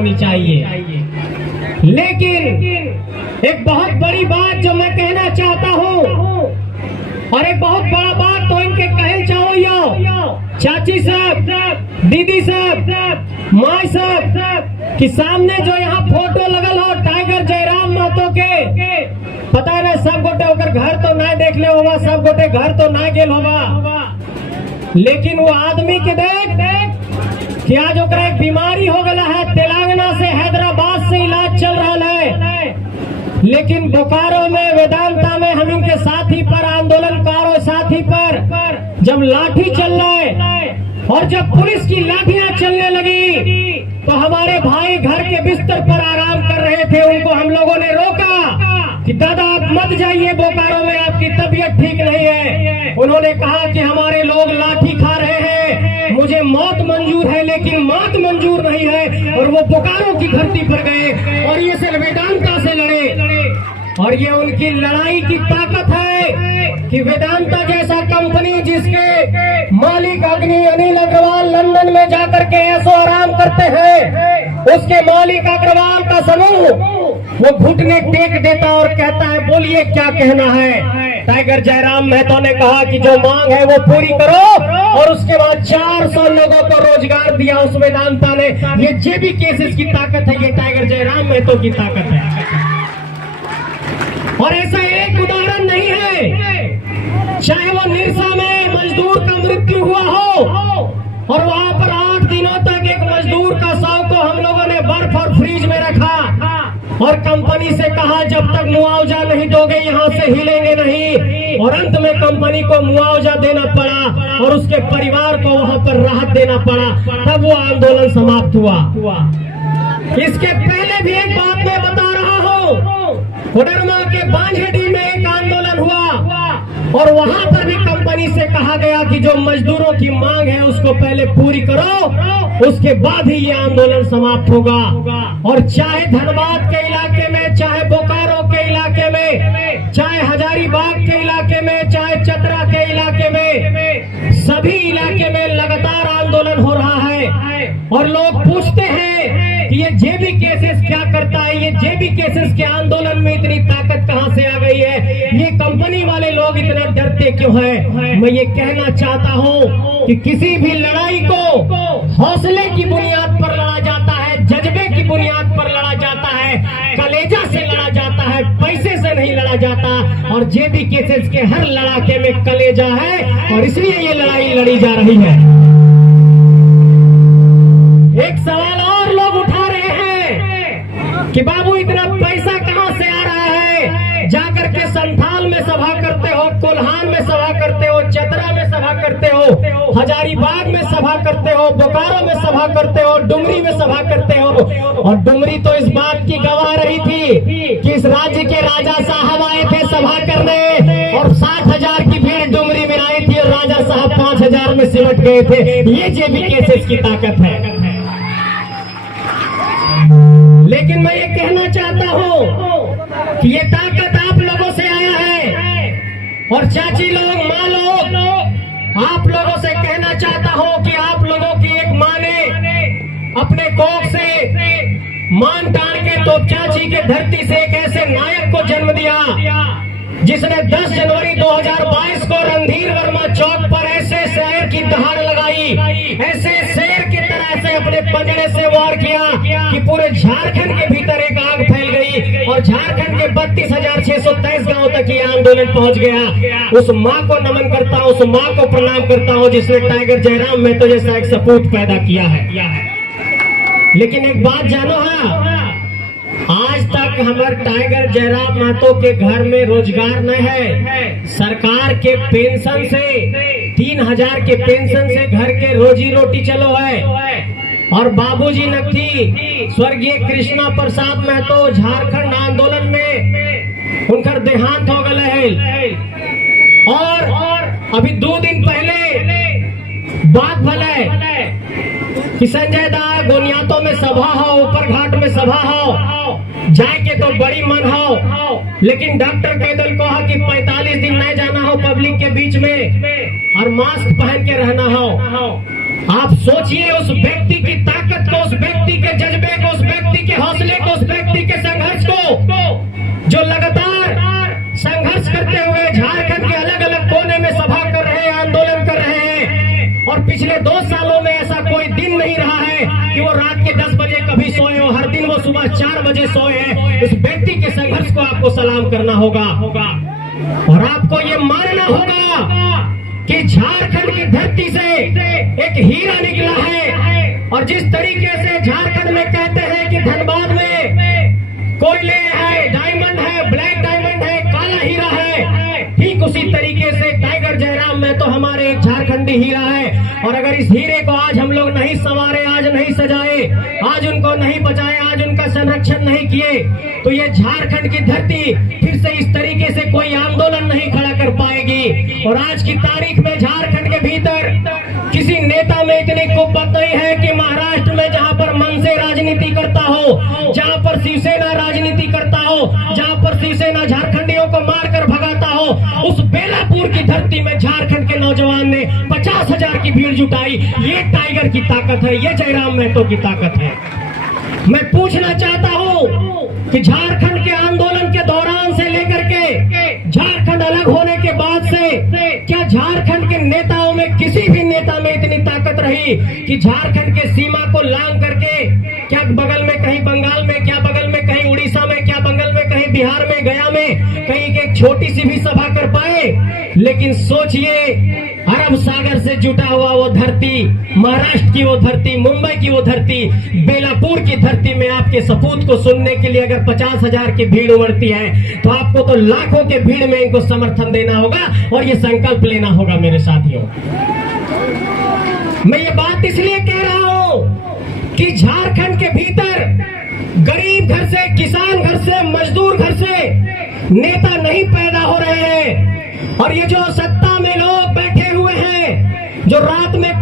होनी चाहिए। लेकिन एक बहुत बड़ी बात जो मैं कहना चाहता हूँ, और एक बहुत बड़ा बात तो इनके कहल चाहो यो चाची साहब, दीदी साहब, माई साहब कि सामने जो यहाँ फोटो लगल हो टाइगर जयराम महतो के, पता है ना सब गोटे होकर घर तो ना देख ले होगा, सब गोटे घर तो ना गेल होगा, लेकिन वो आदमी के देख कि आज ओकरा एक बीमारी हो गला है, तेलंगाना से हैदराबाद से इलाज चल रहा है, लेकिन बोकारो में वेदांता में हम इनके साथी पर आंदोलनकारों साथी पर जब लाठी चल रहा है और जब पुलिस की लाठियां चलने लगी तो हमारे भाई घर के बिस्तर पर आराम कर रहे थे, उनको हम लोगों ने रोका कि दादा आप मत जाइए, बोकारो में आपकी तबीयत ठीक नहीं है। उन्होंने कहा कि हमारे लोग लाठी खा रहे हैं, मुझे मौत मंजूर है लेकिन मौत मंजूर नहीं है, और वो बोकारो की धरती पर गए और ये सिर्फ वेदांता से लड़े। और ये उनकी लड़ाई की ताकत है कि वेदांता जैसा कंपनी जिसके मालिक अग्नि अनिल अग्रवाल लंदन में जाकर के ऐसो आराम करते हैं, उसके मालिक अग्रवाल का समूह वो घुटने टेक देता और कहता है बोलिए क्या कहना है। टाइगर जयराम महतो ने कहा कि जो मांग है वो पूरी करो, और उसके बाद 400 लोगों को रोजगार दिया उस वेदांता ने। ये जेबी केसेस की ताकत है, ये टाइगर जयराम महतो की ताकत है। और ऐसा एक उदाहरण नहीं है, चाहे वो निरसा में मजदूर का मृत्यु हुआ हो और वहां पर 8 दिनों तक एक मजदूर का शव को हम लोगों ने बर्फ और फ्रीज में रखा और कंपनी से कहा जब तक मुआवजा नहीं दोगे यहाँ से हिलेंगे नहीं, और अंत में कंपनी को मुआवजा देना पड़ा और उसके परिवार को वहाँ पर राहत देना पड़ा, तब वो आंदोलन समाप्त हुआ। इसके पहले भी एक बात मैं बता रहा हूँ, कोडरमा के बांझेडी में एक आंदोलन हुआ और वहाँ पर भी कंपनी से कहा गया कि जो मजदूरों की मांग है उसको पहले पूरी करो, उसके बाद ही ये आंदोलन समाप्त होगा। और चाहे धनबाद के इलाके में, चाहे बोकारो के इलाके में, चाहे हजारीबाग के इलाके में, चाहे चतरा के इलाके में, सभी इलाके में लगातार आंदोलन हो रहा है। और लोग पूछते हैं कि ये जेबी केसेस क्या करता है, ये जेबी केसेस के आंदोलन में इतनी ताकत कहां से आ गई है, ये कंपनी वाले लोग इतना डरते क्यों हैं। मैं ये कहना चाहता हूं कि किसी भी लड़ाई को हौसले की बुनियाद पर लड़ा जाता है, जज्बे की बुनियाद पर लड़ा जाता है, कलेजा से लड़ा जाता है, पैसे से नहीं लड़ा जाता। और जेबी केसेस के हर लड़ाके में कलेजा है और इसलिए ये लड़ाई लड़ी जा रही है। एक सवाल और लोग उठा रहे हैं कि बाबू इतना पैसा कहां से आ रहा है, जाकर के संथाल में सभा करते हो, कोल्हान में सभा करते हो, चतरा में सभा करते हो, हजारीबाग में सभा करते हो, बोकारो में सभा करते हो, डुमरी में सभा करते हो। और डुमरी तो इस बात की गवाह रही थी कि इस राज्य के राजा साहब आए थे सभा करने और 60,000 की भीड़ डुमरी में आई थी और राजा साहब 5,000 में सिमट गए थे। ये जेबी केसेस की ताकत है। लेकिन मैं ये कहना चाहता हूँ कि ये ताकत आप लोगों से आया है। और चाची लोग, माँ लोग, आप लोगों से कहना चाहता हूँ कि आप लोगों की एक माँ ने अपने कोख से मान तान के तोपचाची के धरती से एक ऐसे नायक को जन्म दिया जिसने 10 जनवरी 2022 को रणधीर वर्मा चौक पर ऐसे शेर की दहाड़ लगाई, ऐसे शेर की तरह से अपने पंजरे से वार किया कि पूरे झारखंड के भीतर एक आग फैल गई और झारखंड के 32,623 गांव तक ये आंदोलन पहुंच गया। उस माँ को नमन करता हूँ, उस माँ को प्रणाम करता हूँ जिसने टाइगर जयराम महतो जैसा एक सपूत पैदा किया है। लेकिन एक बात जानो है, आज तक हमारे टाइगर जयराम महतो के घर में रोजगार नहीं है। सरकार के पेंशन से 3,000 के पेंशन से घर के रोजी रोटी चलो है। और बाबूजी नक्की स्वर्गीय कृष्णा प्रसाद महतो झारखंड आंदोलन में उनका देहांत हो गए है। और अभी 2 दिन पहले बात भले कि संजय दा गोनियातों में सभा हो, ऊपर घाट में सभा हो, जाए के तो बड़ी मन हो, लेकिन डॉक्टर कैदल को कि 45 दिन नहीं जाना हो पब्लिक के बीच में और मास्क पहन के रहना हो। आप सोचिए उस व्यक्ति की ताकत को, उस व्यक्ति के जज्बे को, उस रात के 10 बजे कभी सोए हो, हर दिन वो सुबह 4 बजे सोए हैं, उस व्यक्ति के संघर्ष को आपको सलाम करना होगा। और आपको ये मानना होगा कि झारखंड की धरती से एक हीरा निकला है। और जिस तरीके से झारखंड में कहते हैं कि धनबाद में कोयले है, डायमंड है, ब्लैक डायमंड है, काला हीरा है, ठीक उसी तरीके से टाइगर जयराम में तो हमारे एक झारखंडी हीरा है। और अगर इस हीरे को आज हम लोग नहीं संवारे, आज नहीं सजाए, आज उनको नहीं बचाए, आज उनका संरक्षण नहीं किए, तो ये झारखंड की धरती फिर से इस तरीके से कोई आंदोलन नहीं खड़ा कर पाएगी। और आज की तारीख में झारखंड के भीतर किसी नेता में इतनी कुव्वत नहीं है कि महाराष्ट्र में जहां पर मन से राजनीति करता हो, जहां पर शिवसेना राजनीति करता हो, जहां पर शिवसेना झारखंडियों को मारकर भगाता हो, उस बेलापुर की धरती में झारखंड के नौजवान ने 50,000 की भीड़ जुटाई। ये टाइगर की ताकत है, ये जयराम महतो की ताकत है। मैं पूछना चाहता हूं कि झारखंड के आंदोलन के दौरान से लेकर के झारखंड अलग होने के बाद से क्या झारखंड के नेताओं में किसी भी नेता में इतनी ताकत रही कि झारखंड के सीमा को लांग करके, क्या बगल में कहीं बंगाल में, क्या बगल में कहीं उड़ीसा में, क्या बगल में कहीं बिहार में, गया में कहीं एक छोटी सी भी सभा कर पाए? लेकिन सोचिए, अरब सागर से जुटा हुआ वो धरती, महाराष्ट्र की वो धरती, मुंबई की वो धरती, बेलापुर की धरती में आपके सपूत को सुनने के लिए अगर 50,000 की भीड़ उमड़ती है, तो आपको तो लाखों के भीड़ में इनको समर्थन देना होगा और ये संकल्प लेना होगा। मेरे साथियों, मैं ये बात इसलिए कह रहा हूं कि झारखंड के भीतर गरीब घर से, किसान घर से, मजदूर घर से नेता नहीं पैदा हो रहे हैं। और ये जो सत्ता में लोग बैठे हुए हैं, जो रात में